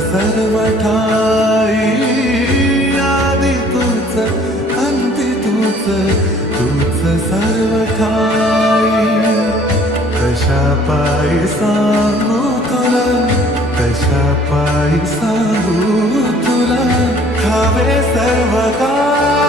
सर्व ठाई, आदि तूच अंती तूच, तूच सर्व ठाई. कशा पायी सांगू तुला, कशा पायी सांगू तुला, ठावे सर्व काय